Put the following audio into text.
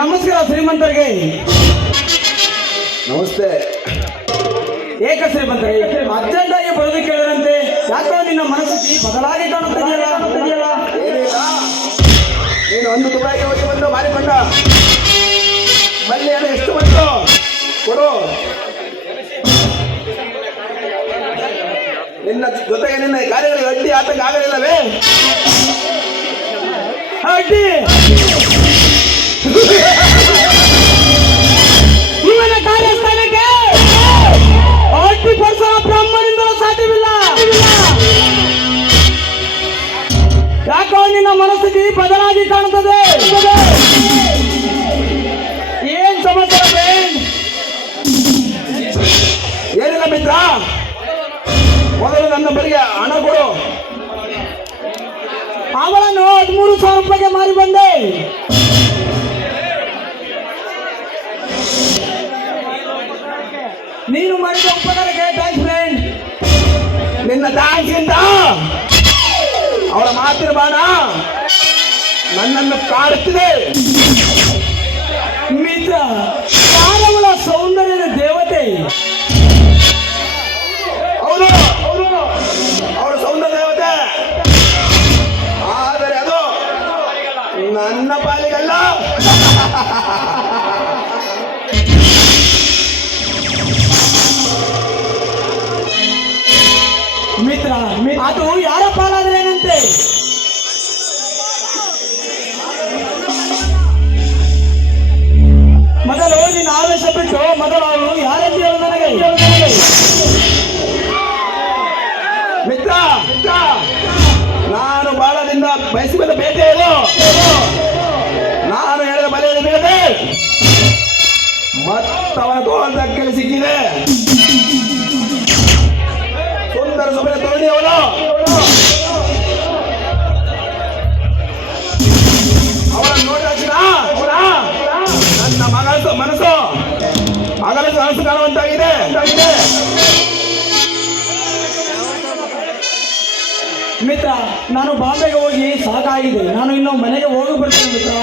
ನಮಸ್ಕಾರ ಶ್ರೀಮಂತರಿಗೆ. ನಮಸ್ತೆ. ಏಕ ಶ್ರೀಮಂತರಿಗೆ ಅರ್ಜೆಂಟ್ ಆಗಿ ಬರೋದು ಕೇಳಿದಂತೆ ಯಾಕೋ ನಿನ್ನ ಮನಸ್ಥಿತಿ ಬದಲಾಗಿ ಕಾಣುತ್ತಿದೆಯಲ್ಲ. ಏನಿಲ್ಲ, ನೀನು 1 ದುಬೈಗೆ ಹೋಗಿ ಬಂದು ಮಾರಿಕೊಂಡ ಬಲ್ಲಿ ಹಣ ಎಷ್ಟು ಬಂತು ಕೊಡು. ನಿನ್ನ ಜೊತೆಗೆ ನಿನ್ನ ಕಾರ್ಯಗಳಿಗೆ ಅಡ್ಡಿ ಆತಂಕ ಆಗಲಿಲ್ಲವೇ? ಅಡ್ಡಿ ಇವನ ಕಾರ್ಯಸ್ಥಾನಕ್ಕೆ ಅಡ್ಡಿಪಡಿಸುವ ಬ್ರಹ್ಮನಿಂದಲೂ ಸಾಧ್ಯವಿಲ್ಲ. ಯಾಕೋ ನಿನ್ನ ಮನಸ್ಥಿತಿ ಬದಲಾಗಿ ಕಾಣುತ್ತದೆ. ಏನ್ ಸಮಸ್ಯೆ? ಏನಿಲ್ಲ ಮಿತ್ರ, ಮೊದಲು ನನ್ನ ಬರಿಗೆ ಹಣ ಕೊಡು. ಅವಳನ್ನು 13,000 ರೂಪಾಯಿಗೆ ಮಾರಿ ಬಂದೆ. ನೀನು ಮಾಡಿದ ಉಪಕಾರಕ್ಕೆ ಥ್ಯಾಂಕ್ಸ್ ಫ್ರೆಂಡ್. ನಿನ್ನ ದಾಸಿಯಿಂದ ಅವಳ ಮಾತಿನ ಬಾಣ ನನ್ನನ್ನು ಕಾಡುತ್ತಿದೆ. ಮಿತ್ರ, ಯಾರವಳ ಸೌಂದರ್ಯದ ದೇವತೆ. ಹೌದು, ಅವಳ ಸೌಂದರ್ಯ ದೇವತೆ, ಆದರೆ ಅದು ನನ್ನ ಪಾಲಿಗಲ್ಲ. ಮಿತ್ರ, ಅದು ಯಾರ ಪಾಲಾದ್ರೆ ಏನಂತೆ? ಮೊದಲು ನಿನ್ನ ಆವೇಶ ಬಿಟ್ಟು ಮೊದಲು ಅವಳು ಯಾರೆಂದು ಹೇಳು ನನಗೆ. ಮಿತ್ರ, ನಾನು ಬಾಳದಿಂದ ಬಯಸಿ ಬಂದ ಬೇಟೆ ಇದು. ನಾನು ಹೇಳಿದ ಬಲೆಯಲ್ಲಿ ಬೀಳದೆ ಮತ್ತವನ ತೋಳದಲ್ಲಿ ಸಿಕ್ಕಿದೆ. ಸುಂದರ ಸುಂದರ ತೋರಣಿ ಅವನು. ಅವಳನ್ನು ನೋಡಿದ ತಕ್ಷಣ ನನ್ನ ಮನಸ್ಸು ಅಗಲಸು ಕಾಣುವಂತಾಗಿದೆ. ಮಿತ್ರ, ನಾನು ಬಾಂಬೆಗೆ ಹೋಗಿ ಸಾಕಾಗಿದೆ. ನಾನು ಇನ್ನು ಮನೆಗೆ ಹೋಗಿ ಬರ್ತೀನಿ ಮಿತ್ರ.